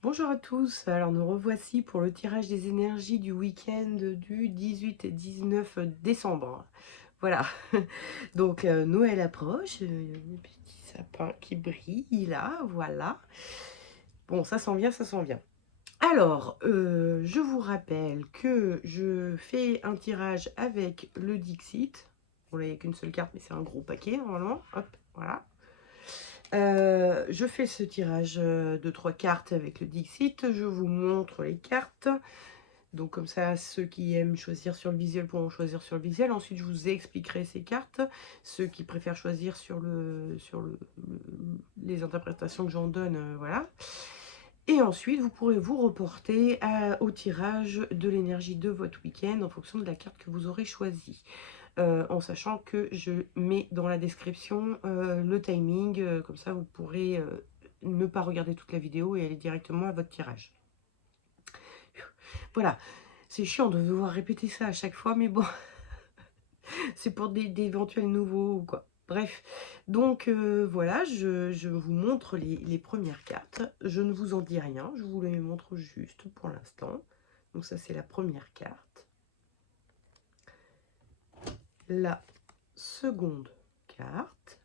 Bonjour à tous, alors nous revoici pour le tirage des énergies du week-end du 18 et 19 décembre. Voilà, donc Noël approche, le petit sapin qui brille là, voilà. Bon, ça sent bien, ça sent bien. Alors, je vous rappelle que je fais un tirage avec le Dixit. Bon là, il n'y a qu'une seule carte, mais c'est un gros paquet normalement. Hop, voilà. Je fais ce tirage de 3 cartes avec le Dixit. Je vous montre les cartes. Donc comme ça, ceux qui aiment choisir sur le visuel pourront choisir sur le visuel. Ensuite, je vous expliquerai ces cartes. Ceux qui préfèrent choisir les interprétations que j'en donne, voilà. Et ensuite, vous pourrez vous reporter au tirage de l'énergie de votre week-end en fonction de la carte que vous aurez choisie. En sachant que je mets dans la description le timing, comme ça vous pourrez ne pas regarder toute la vidéo et aller directement à votre tirage. Voilà, c'est chiant de devoir répéter ça à chaque fois, mais bon, c'est pour d'éventuels nouveaux ou quoi. Bref, donc voilà, je vous montre les premières cartes. Je ne vous en dis rien, je vous les montre juste pour l'instant. Donc ça, c'est la première carte. La seconde carte.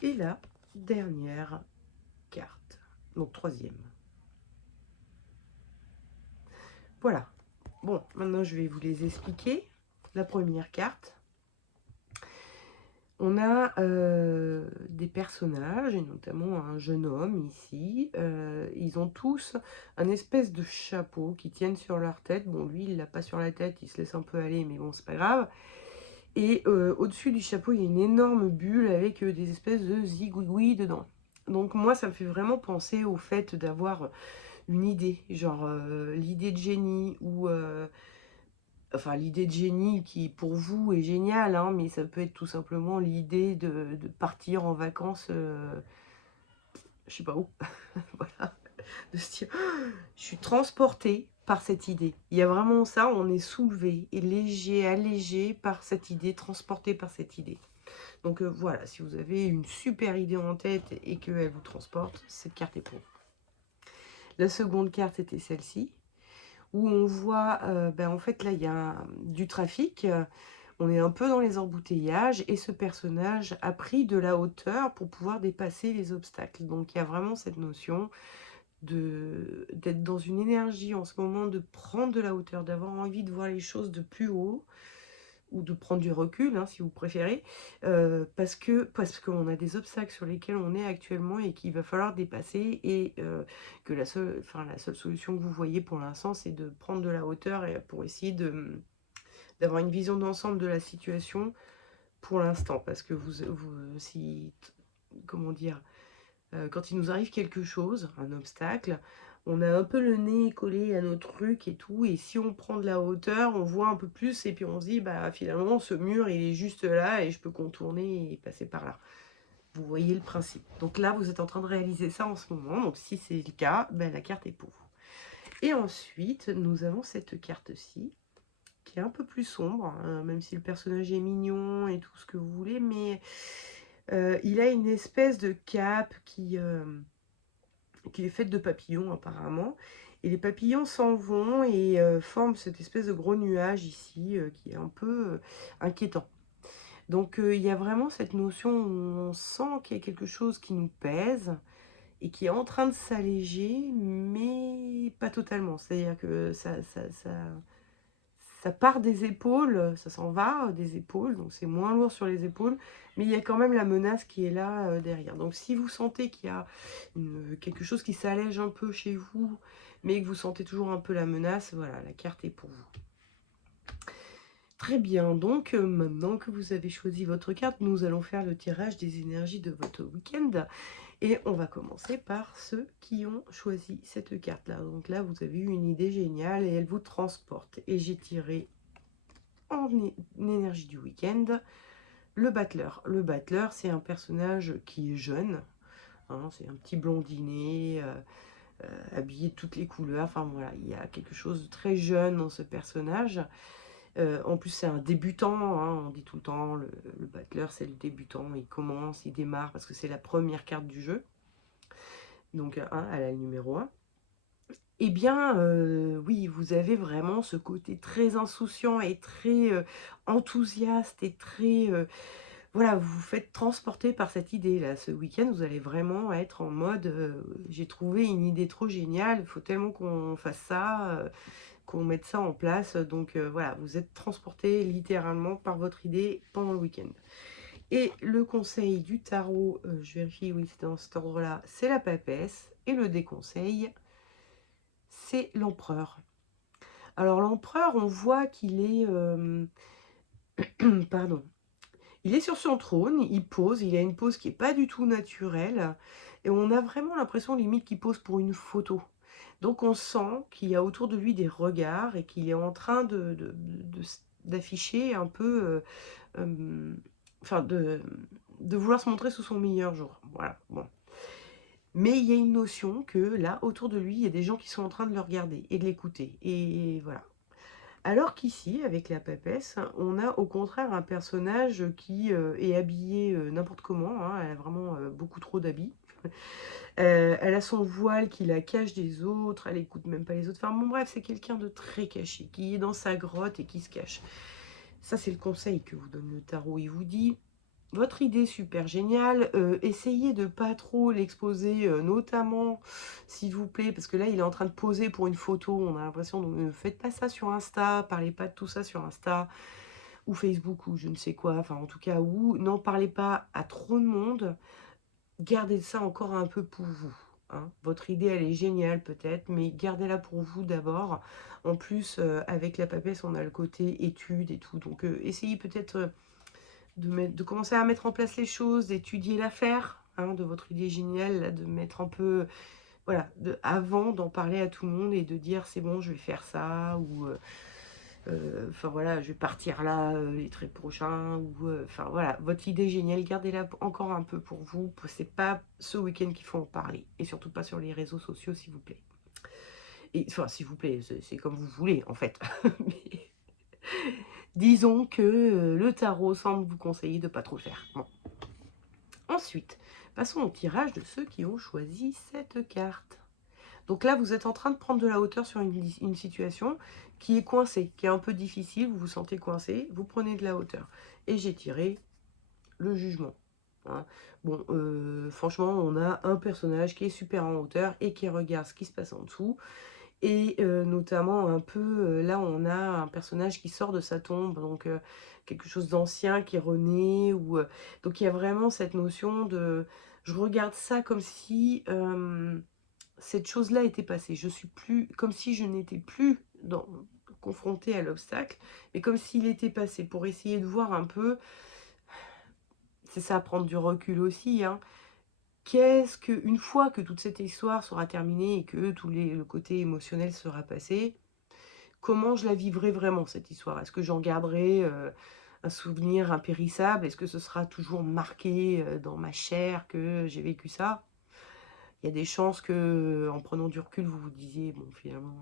Et la dernière carte. Donc troisième. Voilà. Bon, maintenant je vais vous les expliquer. La première carte. On a des personnages, et notamment un jeune homme ici. Ils ont tous un espèce de chapeau qui tiennent sur leur tête. Bon, lui, il l'a pas sur la tête, il se laisse un peu aller, mais bon, c'est pas grave. Et au-dessus du chapeau, il y a une énorme bulle avec des espèces de zigouigouis dedans. Donc moi, ça me fait vraiment penser au fait d'avoir une idée, genre l'idée de génie ou enfin l'idée de génie qui pour vous est géniale, hein, mais ça peut être tout simplement l'idée de partir en vacances, je sais pas où, voilà, de se dire je suis transportée par cette idée. Il y a vraiment ça, on est soulevé et léger, allégé par cette idée, transporté par cette idée. Donc voilà, si vous avez une super idée en tête et qu'elle vous transporte, cette carte est pour vous. La seconde carte était celle-ci, où on voit, en fait, là, il y a du trafic. On est un peu dans les embouteillages et ce personnage a pris de la hauteur pour pouvoir dépasser les obstacles. Donc, il y a vraiment cette notion d'être dans une énergie en ce moment, de prendre de la hauteur, d'avoir envie de voir les choses de plus haut ou de prendre du recul, hein, si vous préférez, parce qu'on a des obstacles sur lesquels on est actuellement et qu'il va falloir dépasser et que la seule solution que vous voyez pour l'instant, c'est de prendre de la hauteur et pour essayer d'avoir une vision d'ensemble de la situation pour l'instant, parce que comment dire, quand il nous arrive quelque chose, un obstacle, on a un peu le nez collé à notre truc et tout, et si on prend de la hauteur, on voit un peu plus, et puis on se dit, bah finalement, ce mur, il est juste là, et je peux contourner et passer par là. Vous voyez le principe. Donc là, vous êtes en train de réaliser ça en ce moment, donc si c'est le cas, ben, la carte est pour vous. Et ensuite, nous avons cette carte-ci, qui est un peu plus sombre, hein, même si le personnage est mignon et tout ce que vous voulez, mais il a une espèce de cape qui est faite de papillons apparemment. Et les papillons s'en vont et forment cette espèce de gros nuage ici qui est un peu inquiétant. Donc il y a vraiment cette notion où on sent qu'il y a quelque chose qui nous pèse et qui est en train de s'alléger, mais pas totalement. C'est-à-dire que ça part des épaules, ça s'en va des épaules, donc c'est moins lourd sur les épaules, mais il y a quand même la menace qui est là derrière. Donc si vous sentez qu'il y a quelque chose qui s'allège un peu chez vous, mais que vous sentez toujours un peu la menace, voilà, la carte est pour vous. Très bien, donc maintenant que vous avez choisi votre carte, nous allons faire le tirage des énergies de votre week-end. Et on va commencer par ceux qui ont choisi cette carte-là. Donc là, vous avez eu une idée géniale et elle vous transporte. Et j'ai tiré en énergie du week-end le battleur. Le battleur, c'est un personnage qui est jeune. Hein, c'est un petit blondinet, habillé de toutes les couleurs. Enfin voilà, il y a quelque chose de très jeune dans ce personnage. En plus, c'est un débutant, hein, on dit tout le temps, le battleur, c'est le débutant, il commence, il démarre, parce que c'est la première carte du jeu. Donc, elle a le numéro 1. Eh bien, oui, vous avez vraiment ce côté très insouciant et très, enthousiaste et très, voilà, vous vous faites transporter par cette idée-là. Ce week-end, vous allez vraiment être en mode, «J'ai trouvé une idée trop géniale, il faut tellement qu'on fasse ça, qu'on mette ça en place». Donc, voilà, vous êtes transporté littéralement par votre idée pendant le week-end. Et le conseil du tarot, je vérifie, oui, c'est dans cet ordre-là, c'est la papesse. Et le déconseil, c'est l'empereur. Alors l'empereur, on voit qu'il est, pardon, il est sur son trône, il pose, il a une pose qui est pas du tout naturelle et on a vraiment l'impression limite qu'il pose pour une photo. Donc on sent qu'il y a autour de lui des regards et qu'il est en train d'afficher un peu, enfin de vouloir se montrer sous son meilleur jour. Voilà, bon. Mais il y a une notion que là, autour de lui, il y a des gens qui sont en train de le regarder et de l'écouter. Et voilà. Alors qu'ici, avec la papesse, on a au contraire un personnage qui est habillé n'importe comment, hein, elle a vraiment beaucoup trop d'habits. Elle a son voile qui la cache des autres, elle écoute même pas les autres. Enfin bon bref, c'est quelqu'un de très caché, qui est dans sa grotte et qui se cache. Ça c'est le conseil que vous donne le tarot. Il vous dit, votre idée super géniale, essayez de pas trop l'exposer, notamment, s'il vous plaît, parce que là, il est en train de poser pour une photo, on a l'impression, donc ne faites pas ça sur Insta, parlez pas de tout ça sur Insta, ou Facebook, ou je ne sais quoi, enfin, en tout cas, ou n'en parlez pas à trop de monde, gardez ça encore un peu pour vous, hein. Votre idée, elle est géniale peut-être, mais gardez-la pour vous d'abord. En plus, avec la papesse, on a le côté étude et tout, donc essayez peut-être de commencer à mettre en place les choses, d'étudier l'affaire, hein, de votre idée géniale, là, de mettre un peu, voilà, avant d'en parler à tout le monde et de dire c'est bon, je vais faire ça, ou enfin voilà, je vais partir là les très prochains, ou enfin voilà, votre idée géniale, gardez-la encore un peu pour vous, c'est pas ce week-end qu'il faut en parler, et surtout pas sur les réseaux sociaux, s'il vous plaît. Et enfin, s'il vous plaît, c'est comme vous voulez en fait. Mais disons que le tarot semble vous conseiller de pas trop le faire. Bon. Ensuite, passons au tirage de ceux qui ont choisi cette carte. Donc là, vous êtes en train de prendre de la hauteur sur une situation qui est coincée, qui est un peu difficile, vous vous sentez coincé, vous prenez de la hauteur. Et j'ai tiré le jugement, hein. Bon, franchement, on a un personnage qui est super en hauteur et qui regarde ce qui se passe en dessous. Et notamment un peu, là on a un personnage qui sort de sa tombe, donc quelque chose d'ancien qui renaît, ou donc il y a vraiment cette notion de, je regarde ça comme si cette chose-là était passée. Je suis plus, comme si je n'étais plus confrontée à l'obstacle, mais comme s'il était passé, pour essayer de voir un peu, c'est ça, prendre du recul aussi, hein. Qu'est-ce que, une fois que toute cette histoire sera terminée et que le côté émotionnel sera passé, comment je la vivrai vraiment, cette histoire? Est-ce que j'en garderai un souvenir impérissable? Est-ce que ce sera toujours marqué dans ma chair que j'ai vécu ça? Il y a des chances que, en prenant du recul, vous vous disiez, bon, finalement,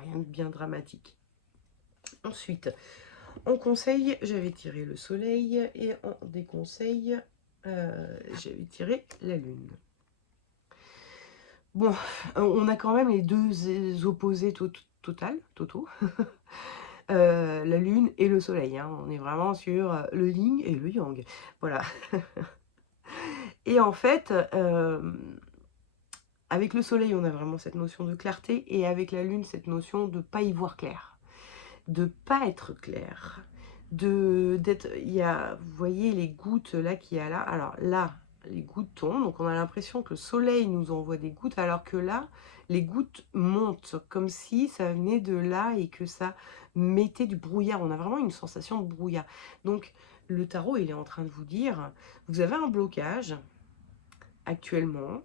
rien de bien dramatique. Ensuite, en conseil, j'avais tiré le soleil, et en déconseil, j'avais tiré la lune. Bon, on a quand même les deux opposés totaux. La lune et le soleil, hein. On est vraiment sur le yin et le yang. Voilà. Et en fait, avec le soleil, on a vraiment cette notion de clarté, et avec la lune, cette notion de pas y voir clair, de pas être clair, d'être. Il y a, vous voyez les gouttes là qu'il y a là. Alors là, les gouttes tombent, donc on a l'impression que le soleil nous envoie des gouttes, alors que là, les gouttes montent, comme si ça venait de là et que ça mettait du brouillard. On a vraiment une sensation de brouillard. Donc le tarot, il est en train de vous dire, vous avez un blocage actuellement,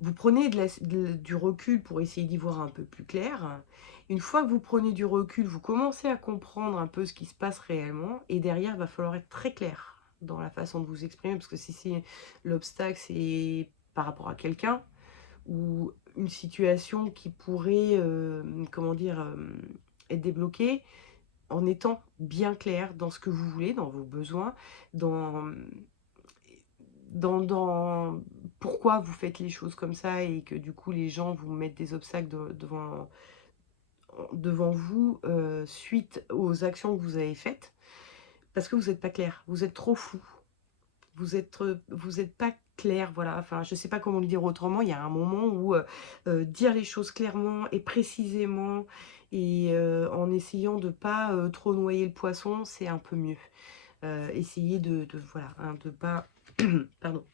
vous prenez du recul pour essayer d'y voir un peu plus clair. Une fois que vous prenez du recul, vous commencez à comprendre un peu ce qui se passe réellement, et derrière, il va falloir être très clair dans la façon de vous exprimer, parce que si c'est l'obstacle, c'est par rapport à quelqu'un, ou une situation qui pourrait, comment dire, être débloquée, en étant bien clair dans ce que vous voulez, dans vos besoins, dans, dans pourquoi vous faites les choses comme ça et que du coup les gens vous mettent des obstacles devant vous, suite aux actions que vous avez faites, parce que vous êtes pas clair, vous êtes trop flou. Vous êtes pas clair, voilà, enfin, je sais pas comment le dire autrement. Il y a un moment où, dire les choses clairement et précisément et en essayant de pas, trop noyer le poisson, c'est un peu mieux. Essayer de voilà, hein, de pas pardon,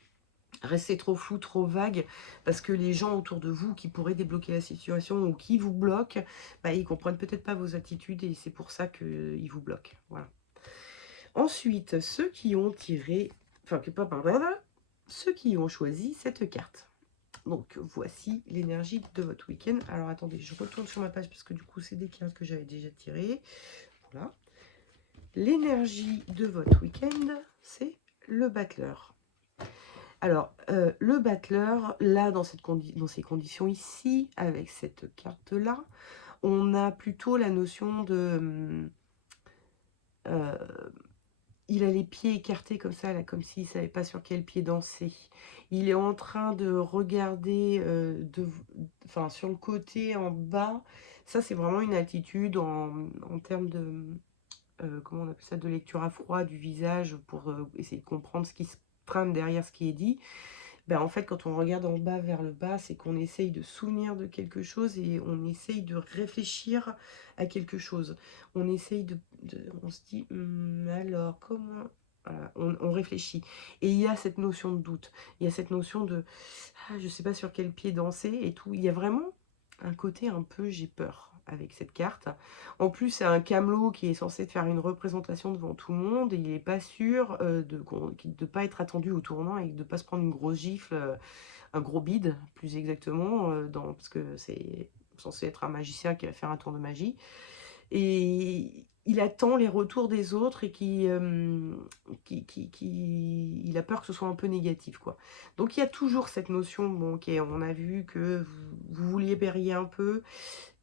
rester trop flou, trop vague, parce que les gens autour de vous qui pourraient débloquer la situation ou qui vous bloquent, bah, ils comprennent peut-être pas vos attitudes et c'est pour ça qu'ils vous bloquent, voilà. Ensuite, ceux qui ont tiré, enfin, ceux qui ont choisi cette carte. Donc, voici l'énergie de votre week-end. Alors, attendez, je retourne sur ma page parce que du coup, c'est des cartes que j'avais déjà tirées. Voilà. L'énergie de votre week-end, c'est le battleur. Alors, le battleur, là, dans ces conditions ici, avec cette carte-là, on a plutôt la notion de... il a les pieds écartés comme ça, là, comme s'il ne savait pas sur quel pied danser. Il est en train de regarder enfin, sur le côté, en bas. Ça, c'est vraiment une attitude en termes de, comment on appelle ça, de lecture à froid du visage pour essayer de comprendre ce qui se trame derrière ce qui est dit. Ben, en fait, quand on regarde en bas vers le bas, c'est qu'on essaye de souvenir de quelque chose et on essaye de réfléchir à quelque chose. On essaye on se dit, alors, comment... Voilà, on réfléchit. Et il y a cette notion de doute. Il y a cette notion de, ah, je ne sais pas sur quel pied danser et tout. Il y a vraiment un côté un peu, j'ai peur avec cette carte. En plus, c'est un camelot qui est censé faire une représentation devant tout le monde et il n'est pas sûr de ne pas être attendu au tournant et de ne pas se prendre une grosse gifle, un gros bide, plus exactement, parce que c'est censé être un magicien qui va faire un tour de magie. Et il attend les retours des autres et il a peur que ce soit un peu négatif, quoi. Donc il y a toujours cette notion, bon, ok, on a vu que vous vouliez parier un peu,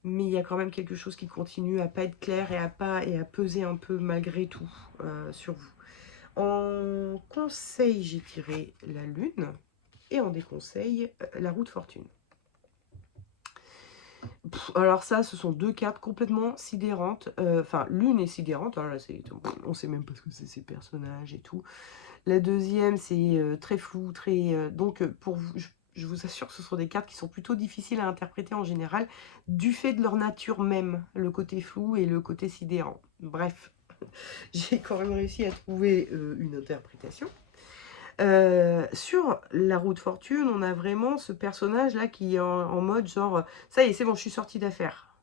mais il y a quand même quelque chose qui continue à pas être clair et à peser un peu malgré tout sur vous. En conseil, j'ai tiré la lune et en déconseil, la roue de fortune. Alors ça, ce sont deux cartes complètement sidérantes. Enfin, l'une est sidérante, hein, là, on sait même pas ce que c'est ces personnages et tout. La deuxième, c'est très flou, très... donc, pour vous, je vous assure que ce sont des cartes qui sont plutôt difficiles à interpréter en général, du fait de leur nature même, le côté flou et le côté sidérant. Bref, j'ai quand même réussi à trouver une interprétation. Sur la roue de fortune, on a vraiment ce personnage-là qui est en mode genre, ça y est, c'est bon, je suis sorti d'affaire.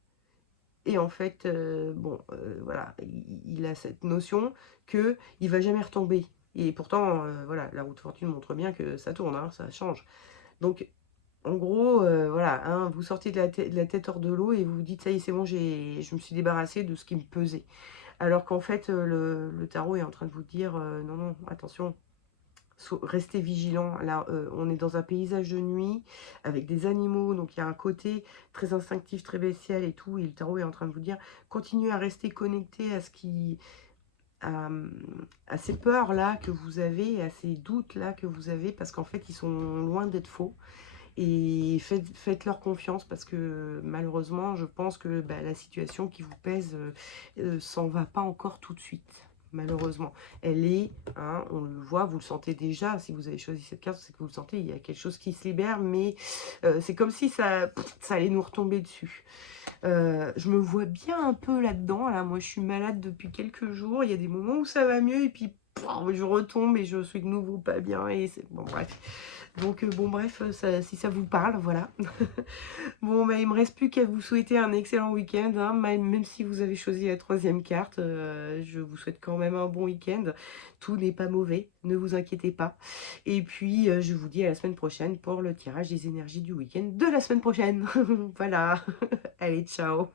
Et en fait, bon, voilà, il a cette notion qu'il ne va jamais retomber. Et pourtant, voilà, la roue de fortune montre bien que ça tourne, hein, ça change. Donc, en gros, voilà, hein, vous sortez de la tête hors de l'eau et vous vous dites, ça y est, c'est bon, je me suis débarrassée de ce qui me pesait. Alors qu'en fait, le tarot est en train de vous dire, non, non, attention, restez vigilants. Là, on est dans un paysage de nuit avec des animaux, donc il y a un côté très instinctif, très bestial et tout. Et le tarot est en train de vous dire, continuez à rester connecté à ce qui, à ces peurs-là que vous avez, à ces doutes-là que vous avez, parce qu'en fait, ils sont loin d'être faux. Et faites-leur confiance parce que malheureusement, je pense que bah, la situation qui vous pèse s'en va pas encore tout de suite. Malheureusement, elle est, hein, on le voit, vous le sentez déjà, si vous avez choisi cette carte, c'est que vous le sentez, il y a quelque chose qui se libère, mais c'est comme si ça allait nous retomber dessus. Je me vois bien un peu là-dedans, là, moi je suis malade depuis quelques jours, il y a des moments où ça va mieux, et puis je retombe et je suis de nouveau pas bien, et c'est bon, bref. Donc bon, bref, si ça vous parle, voilà. Bon, bah, il me reste plus qu'à vous souhaiter un excellent week-end, hein, même si vous avez choisi la troisième carte, je vous souhaite quand même un bon week-end. Tout n'est pas mauvais, ne vous inquiétez pas. Et puis, je vous dis à la semaine prochaine pour le tirage des énergies du week-end de la semaine prochaine. Voilà, allez, ciao.